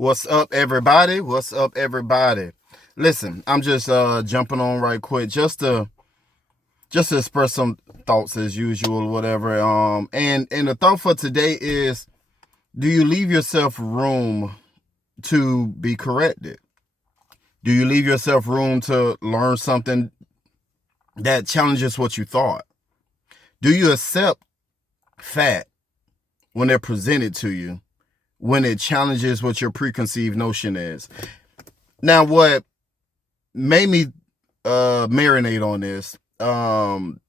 What's up, everybody? What's up, everybody? Listen, I'm just jumping on right quick just to express some thoughts as usual, whatever. And the thought for today is: do you leave yourself room to be corrected? Do you leave yourself room to learn something that challenges what you thought? Do you accept fact when they're presented to you, when it challenges what your preconceived notion is? Now, what made me marinate on this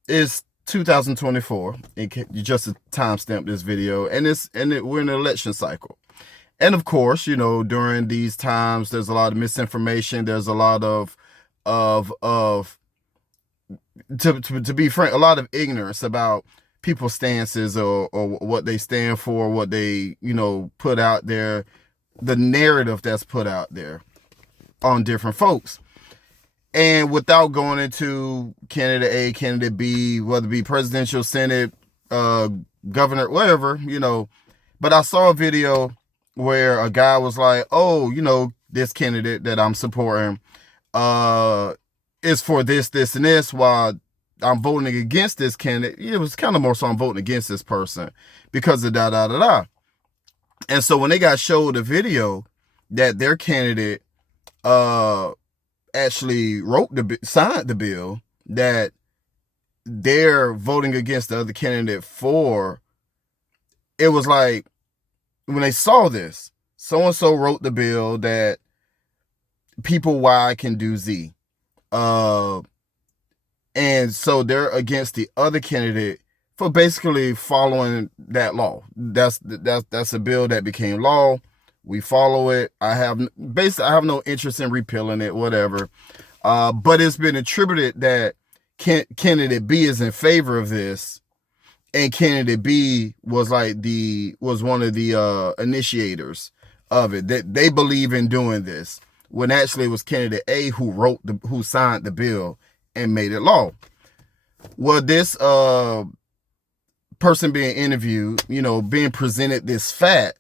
is 2024. Just to timestamp this video, and we're in an election cycle. And of course, during these times, there's a lot of misinformation. There's a lot of to be frank, a lot of ignorance about people's stances or what they stand for, what they put out there, the narrative that's put out there on different folks. And without going into candidate A, candidate B, whether it be presidential, senate, governor, whatever, but I saw a video where a guy was like, oh, this candidate that I'm supporting is for this, and this, while I'm voting against this candidate. It was kind of more so I'm voting against this person because of da. And so when they got showed a video that their candidate actually signed the bill that they're voting against the other candidate for, it was like, when they saw this, so-and-so wrote the bill that people Y can do Z. And so they're against the other candidate for basically following that law. That's a bill that became law. We follow it. I have no interest in repealing it, whatever. But it's been attributed that candidate B is in favor of this, and candidate B was one of the initiators of it. That they believe in doing this, when actually it was candidate A who signed the bill and made it law. Well, this person being interviewed, being presented this fact,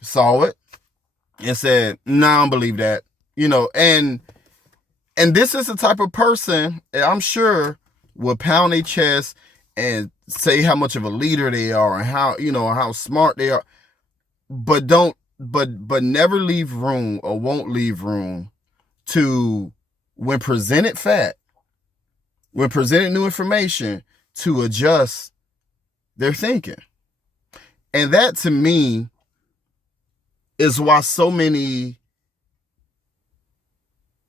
saw it and said, "Nah, I don't believe that." And this is the type of person, I'm sure, will pound their chest and say how much of a leader they are and how smart they are, but never leave room, or won't leave room, to, when presented new information, to adjust their thinking. And that, to me, is why so many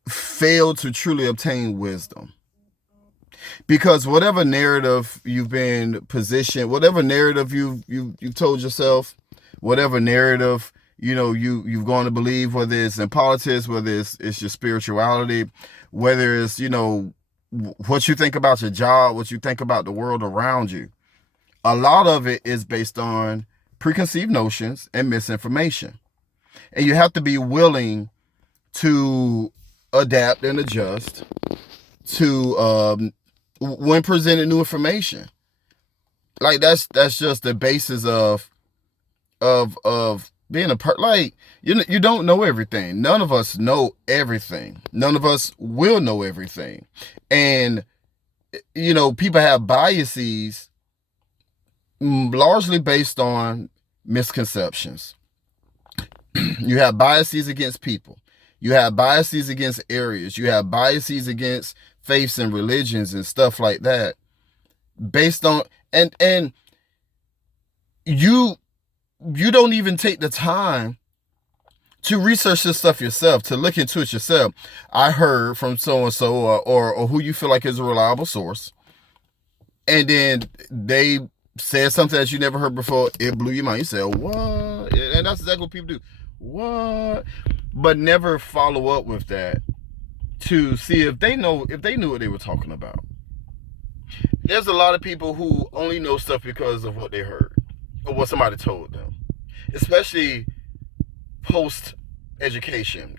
fail to truly obtain wisdom. Because whatever narrative you've been positioned, whatever narrative you've told yourself, whatever narrative you've gone to believe, whether it's in politics, whether it's your spirituality, whether it's what you think about your job, what you think about the world around you, a lot of it is based on preconceived notions and misinformation. And you have to be willing to adapt and adjust to when presented new information. Like that's just the basis of being you don't know everything. None of us know everything. None of us will know everything. And people have biases largely based on misconceptions. You have biases against people. You have biases against areas. You have biases against faiths and religions and stuff like that, based on and you don't even take the time to research this stuff yourself, to look into it yourself. I heard from so and so, or who you feel like is a reliable source, and then they said something that you never heard before. It blew your mind. You said, "What?" And that's exactly what people do. What? But never follow up with that to see if they knew what they were talking about. There's a lot of people who only know stuff because of what they heard or what somebody told them, especially post education.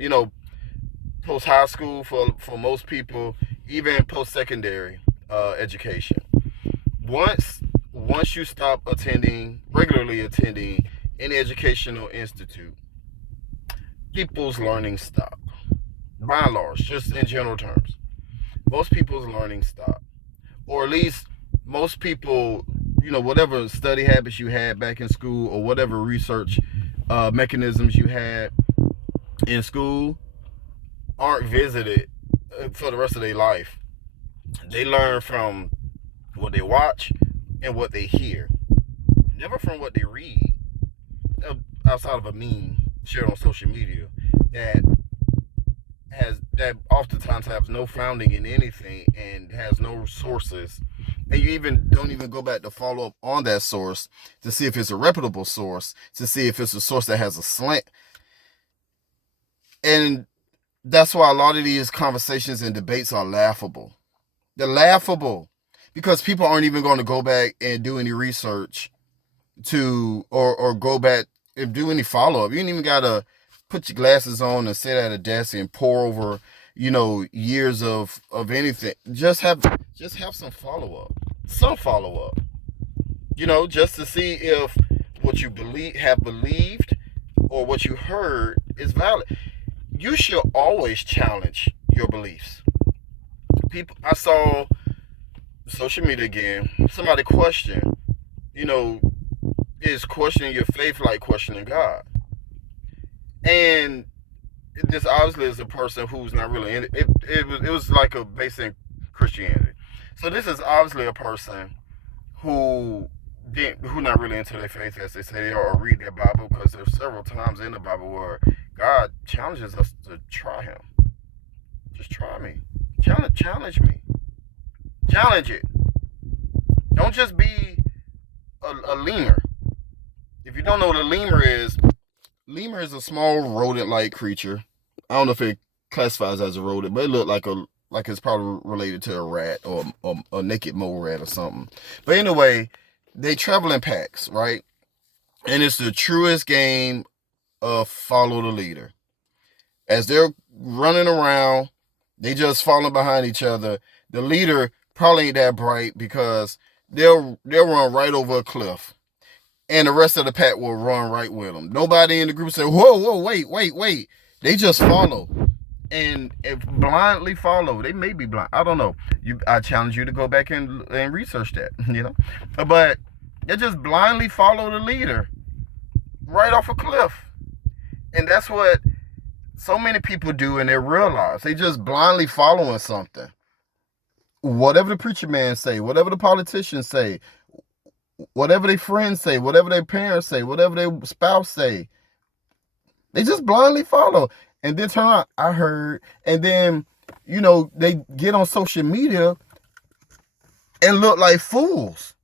Post high school for most people, even post secondary education. Once you stop regularly attending any educational institute, people's learning stop. By and large, just in general terms, most people's learning stop, or at least most people, whatever study habits you had back in school, or whatever research mechanisms you had in school, aren't visited for the rest of their life. They learn from what they watch and what they hear, never from what they read. Outside of a meme shared on social media that that oftentimes has no founding in anything and has no sources, and you don't even go back to follow up on that source to see if it's a reputable source, to see if it's a source that has a slant. And that's why a lot of these conversations and debates are laughable. They're laughable because people aren't even going to go back and do any research to or go back and do any follow up. You ain't even gotta put your glasses on and sit at a desk and pour over, years of anything. Just have some follow up. Some follow up. Just to see if what you have believed or what you heard is valid. You should always challenge your beliefs. I saw social media again, somebody question, is questioning your faith like questioning God? And this obviously is a person who's not really in it. It was like a basic Christianity. So this is obviously a person who not really into their faith, as they say, or read their Bible, because there's several times in the Bible where God challenges us to try Him. Just try me. Challenge me. Challenge it. Don't just be a lemur. If you don't know what a lemur is a small rodent-like creature. I don't know if it classifies as a rodent, but it looked like it's probably related to a rat or a naked mole rat or something. But anyway, they travel in packs, right? And it's the truest game of follow the leader. As they're running around, they just falling behind each other. The leader probably ain't that bright because they'll run right over a cliff, and the rest of the pack will run right with them. Nobody in the group say, whoa, wait. They just follow. And if blindly follow, they may be blind. I don't know. I challenge you to go back and research that, But they just blindly follow the leader right off a cliff. And that's what so many people do in their real lives. They just blindly following something. Whatever the preacher man say, whatever the politicians say, whatever their friends say, whatever their parents say, whatever their spouse say, they just blindly follow. And then turn out, I heard, and then, they get on social media and look like fools.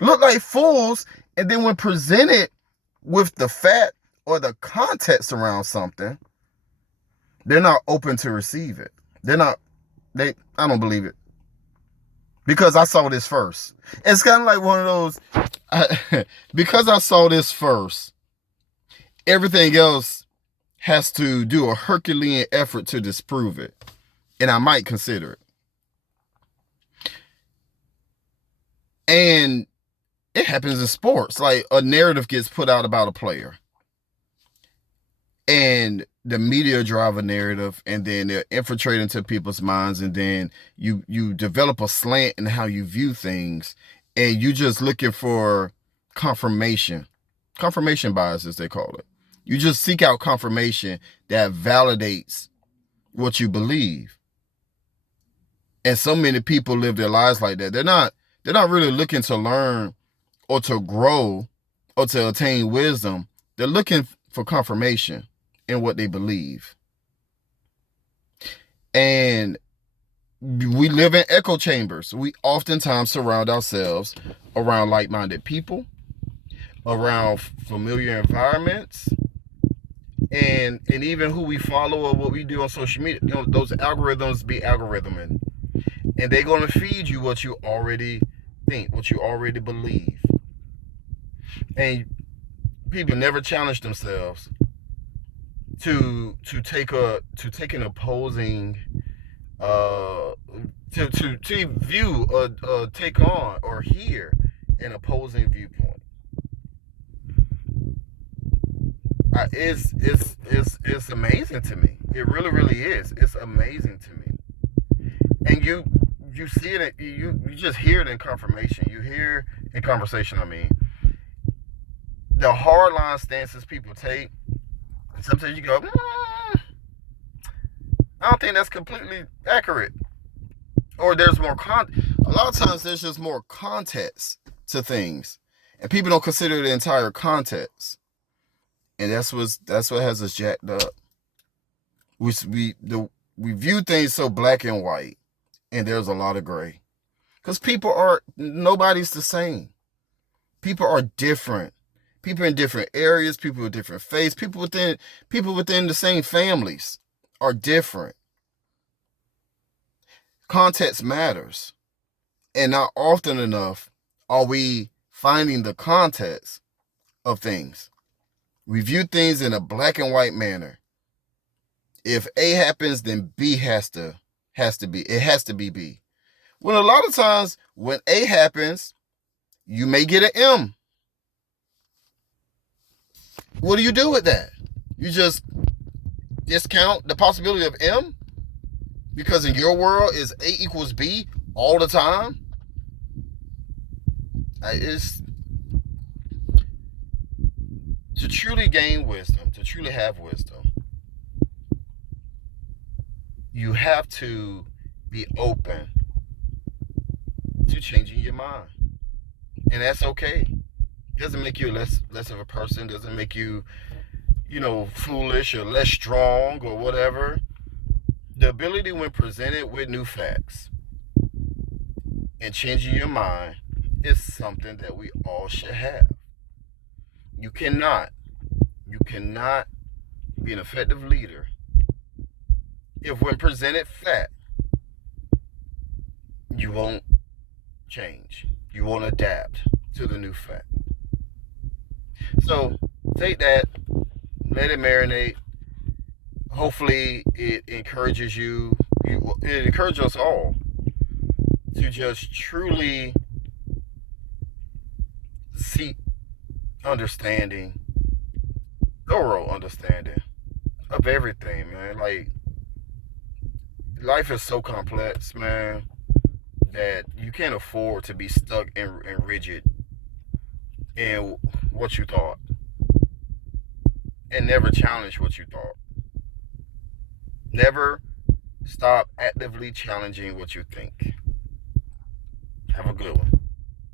And then when presented with the fact or the context around something, they're not open to receive it. I don't believe it. Because I saw this first. It's kind of like one of those, because I saw this first, everything else has to do a Herculean effort to disprove it. And I might consider it. And it happens in sports. Like a narrative gets put out about a player. And the media drive a narrative, and then they're infiltrate into people's minds, and then you develop a slant in how you view things, and you just looking for confirmation bias, as they call it. You just seek out confirmation that validates what you believe. And so many people live their lives like that. They're not really looking to learn or to grow or to attain wisdom. They're looking for confirmation in what they believe. And we live in echo chambers. We oftentimes surround ourselves around like-minded people, around familiar environments, and even who we follow or what we do on social media. Those algorithms be algorithming, and they're going to feed you what you already think, what you already believe. And people never challenge themselves to take an opposing to view or take on or hear an opposing viewpoint. it's amazing to me. It really, really is. It's amazing to me. And you see it. You just hear it in confirmation. You hear in conversation. I mean, the hardline stances people take. Sometimes you go, I don't think that's completely accurate. Or there's more a lot of times there's just more context to things, and people don't consider the entire context, and that's what has us jacked up. We view things so black and white, and there's a lot of gray, because nobody's the same. People are different. People in different areas, people with different faiths, people within the same families are different. Context matters. And not often enough are we finding the context of things. We view things in a black and white manner. If A happens, then B has to be. It has to be B. When a lot of times when A happens, you may get an M. What do you do with that? You just discount the possibility of M? Because in your world is A equals B all the time? It's to truly gain wisdom, to truly have wisdom, you have to be open to changing your mind. And that's okay. It doesn't make you less of a person, doesn't make you, foolish or less strong or whatever. The ability when presented with new facts and changing your mind is something that we all should have. You cannot be an effective leader if when presented fact, you won't change. You won't adapt to the new fact. So take that, let it marinate. Hopefully it encourages you. It encourages us all to just truly seek understanding, thorough understanding of everything, man. Like, life is so complex, man, that you can't afford to be stuck and rigid in what you thought and never challenge what you thought. Never stop actively challenging what you think. Have a good one.